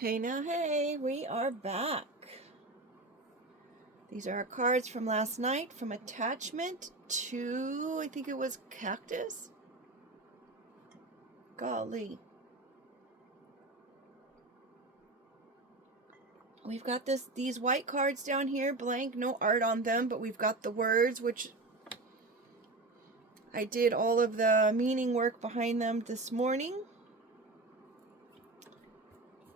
Hey now, hey, we are back. These are our cards from last night from attachment to, I think it was cactus. Golly. We've got these white cards down here, blank, no art on them, but we've got the words, which I did all of the meaning work behind them this morning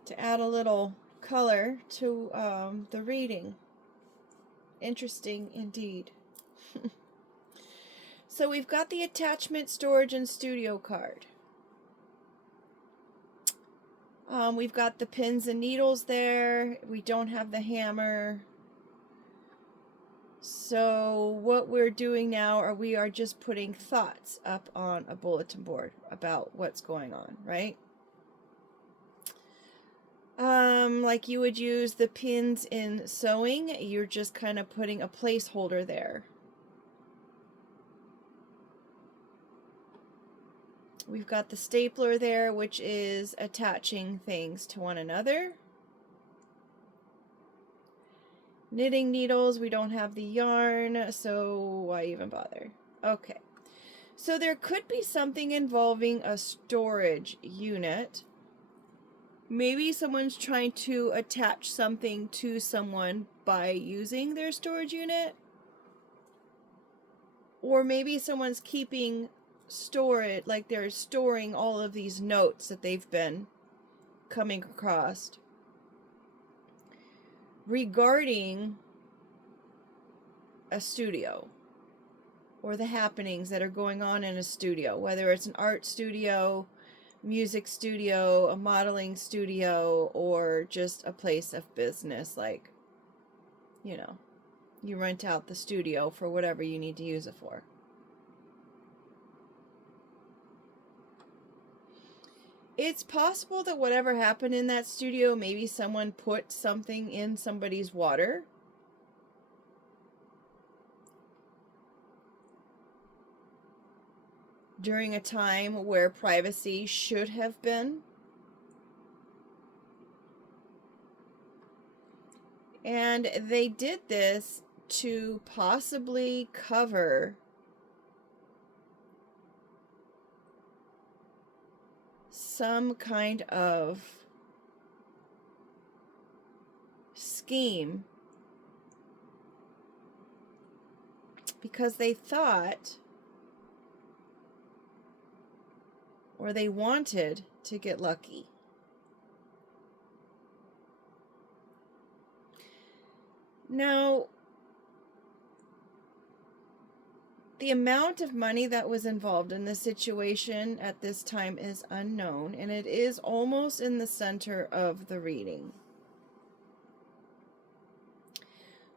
to add a little color to the reading. Interesting indeed. So we've got the attachment, storage, and studio card. We've got the pins and needles there. We don't have the hammer. So what we're doing now are we are just putting thoughts up on a bulletin board about what's going on, right? Like you would use the pins in sewing, you're just kind of putting a placeholder there. We've got the stapler there, which is attaching things to one another. Knitting needles, we don't have the yarn, so why even bother? Okay, so there could be something involving a storage unit. Maybe someone's trying to attach something to someone by using their storage unit. Or maybe someone's keeping storage, like they're storing all of these notes that they've been coming across regarding a studio or the happenings that are going on in a studio, whether it's an art studio, music studio, a modeling studio, or just a place of business, like, you know, you rent out the studio for whatever you need to use it for. It's possible that whatever happened in that studio, maybe someone put something in somebody's water. During a time where privacy should have been. And they did this to possibly cover some kind of scheme because they thought, or they wanted to get lucky. Now, the amount of money that was involved in this situation at this time is unknown, and it is almost in the center of the reading.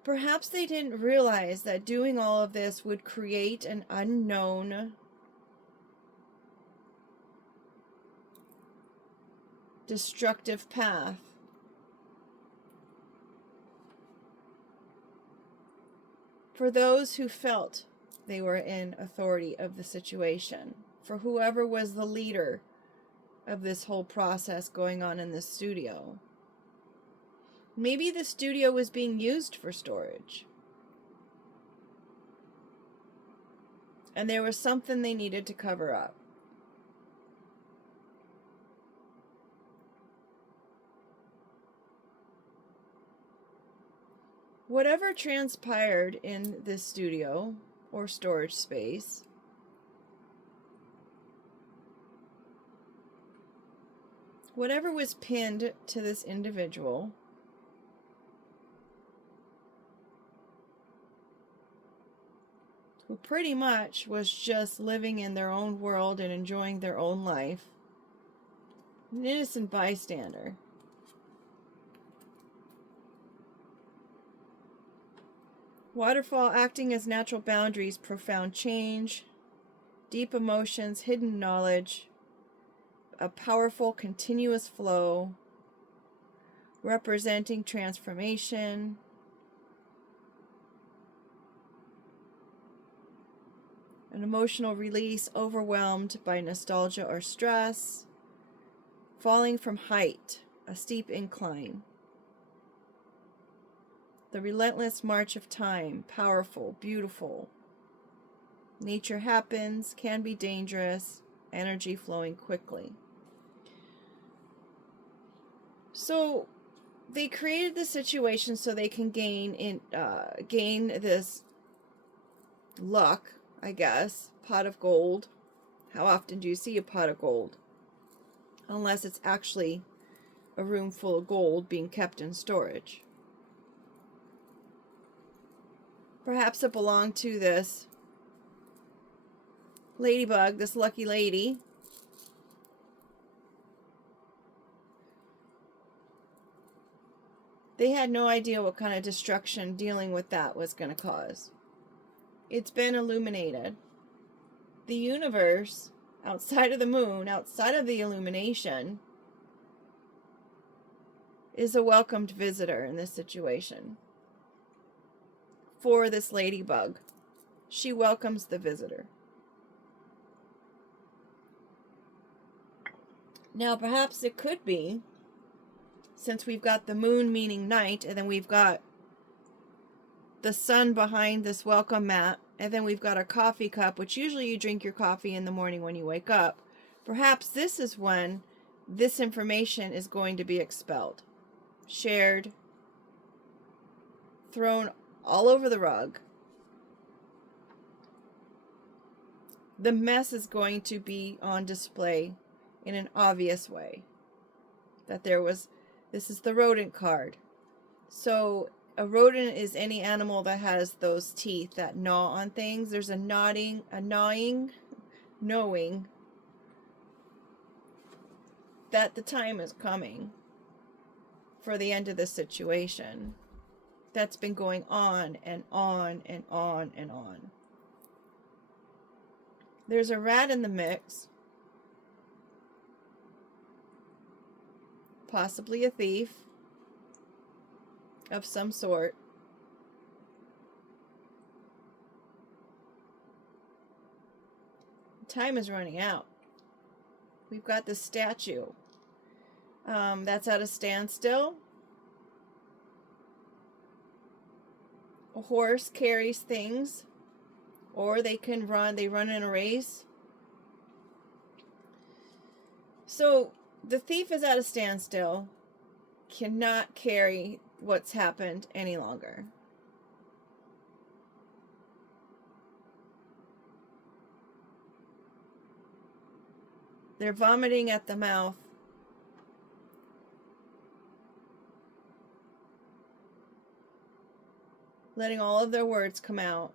Perhaps they didn't realize that doing all of this would create an unknown destructive path. For those who felt they were in authority of the situation, for whoever was the leader of this whole process going on in this studio. Maybe the studio was being used for storage. And there was something they needed to cover up. Whatever transpired in this studio or storage space whatever was pinned to this individual who pretty much was just living in their own world and enjoying their own life, an innocent bystander. Waterfall acting as natural boundaries, profound change, deep emotions, hidden knowledge, a powerful continuous flow, representing transformation, an emotional release, overwhelmed by nostalgia or stress, falling from height, a steep incline. The relentless march of time, powerful, beautiful. Nature happens, can be dangerous, energy flowing quickly. So they created the situation so they can gain this luck, I guess. Pot of gold. How often do you see a pot of gold? Unless it's actually a room full of gold being kept in storage. Perhaps it belonged to this ladybug, this lucky lady. They had no idea what kind of destruction dealing with that was going to cause. It's been illuminated. The universe, outside of the moon, outside of the illumination, is a welcomed visitor in this situation. For this ladybug, she welcomes the visitor. Now, perhaps it could be, since we've got the moon meaning night, and then we've got the sun behind this welcome mat, and then we've got a coffee cup, which usually you drink your coffee in the morning when you wake up. Perhaps this is when this information is going to be expelled, shared, thrown all over the rug. The mess is going to be on display in an obvious way. That this is the rodent card. So a rodent is any animal that has those teeth that gnaw on things. There's a gnawing, knowing that the time is coming for the end of this situation. That's been going on and on and on and on. There's a rat in the mix. Possibly a thief of some sort. Time is running out. We've got this statue that's at a standstill. A horse carries things, or they can run. They run in a race. So the thief is at a standstill, cannot carry what's happened any longer. They're vomiting at the mouth. Letting all of their words come out.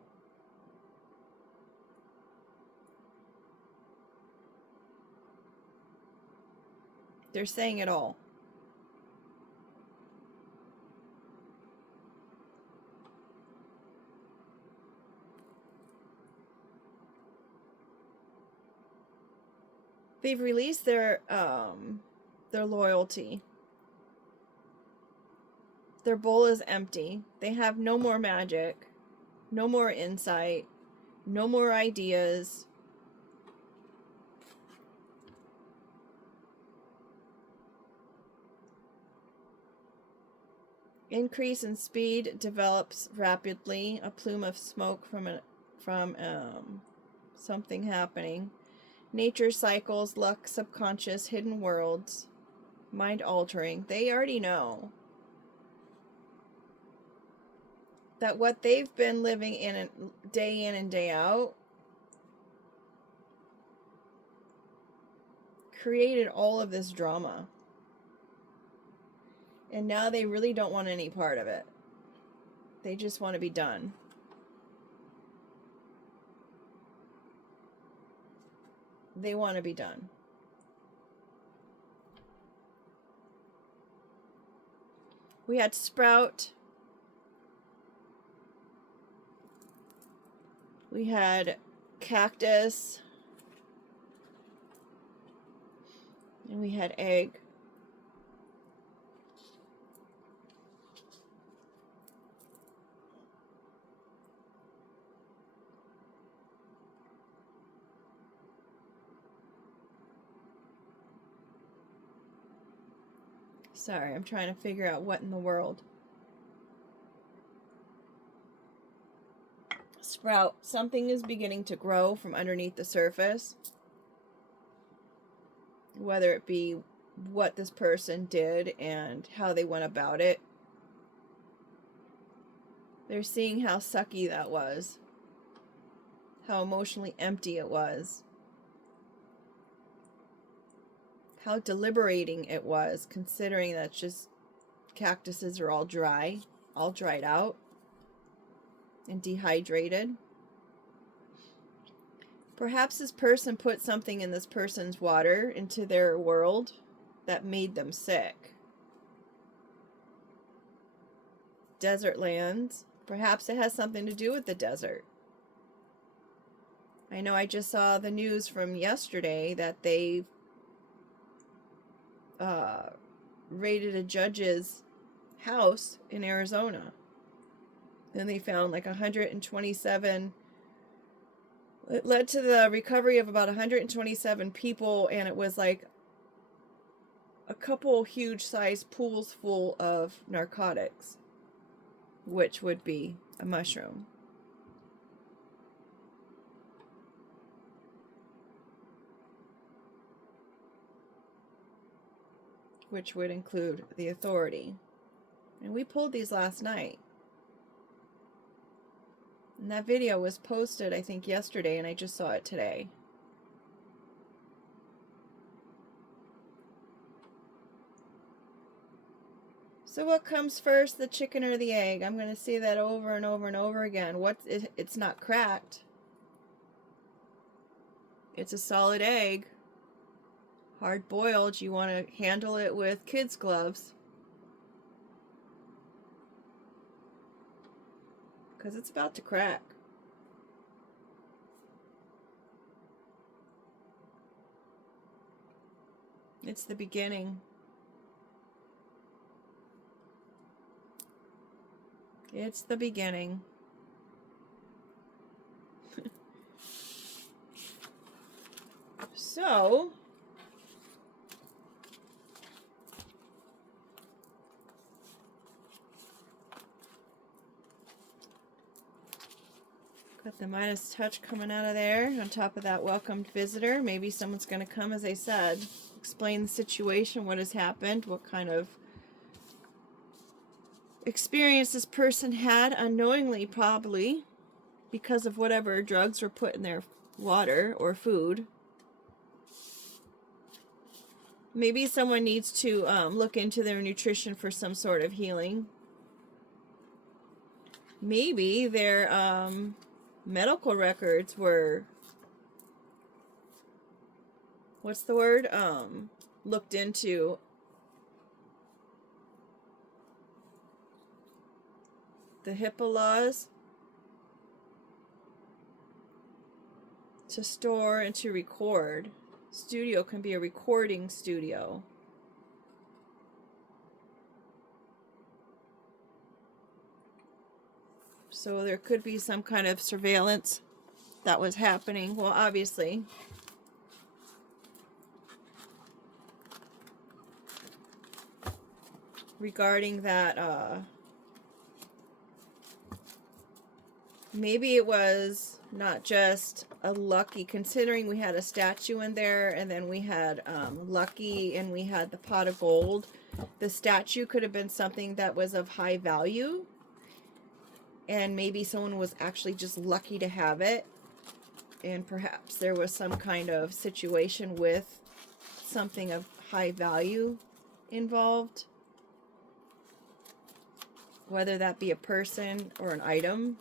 They're saying it all. They've released their loyalty. Their bowl is empty. They have no more magic, no more insight, no more ideas. Increase in speed develops rapidly. A plume of smoke from something happening. Nature cycles, luck, subconscious, hidden worlds, mind altering. They already know that what they've been living in and day out created all of this drama. And now they really don't want any part of it. They just want to be done. They want to be done. We had Sprout. We had Cactus. And we had Egg. Sorry, I'm trying to figure out what in the world. Sprout. Something is beginning to grow from underneath the surface. Whether it be what this person did and how they went about it. They're seeing how sucky that was. How emotionally empty it was. How deliberating it was, considering that just cactuses are all dry, all dried out and dehydrated. Perhaps this person put something in this person's water, into their world, that made them sick. Desert lands. Perhaps it has something to do with the desert. I know I just saw the news from yesterday that they raided a judge's house in Arizona. Then they found like 127. It led to the recovery of about 127 people, and it was like a couple huge sized pools full of narcotics, which would be a mushroom. Which would include the authority. And we pulled these last night. And that video was posted, I think, yesterday, and I just saw it today. So what comes first, the chicken or the egg? I'm going to say that over and over and over again. It's not cracked. It's a solid egg. Hard boiled. You want to handle it with kids' gloves. Because it's about to crack. It's the beginning. It's the beginning. So, got the Midas touch coming out of there. On top of that welcomed visitor. Maybe someone's going to come, as I said, explain the situation, what has happened, what kind of experience this person had unknowingly, probably, because of whatever drugs were put in their water or food. Maybe someone needs to look into their nutrition for some sort of healing. Maybe their medical records were, what's the word? Looked into. The HIPAA laws to store and to record. Studio can be a recording studio. So there could be some kind of surveillance that was happening. Well, obviously. Regarding that, maybe it was not just a Lucky, considering we had a statue in there, and then we had Lucky, and we had the pot of gold. The statue could have been something that was of high value, and maybe someone was actually just lucky to have it, and perhaps there was some kind of situation with something of high value involved, whether that be a person or an item.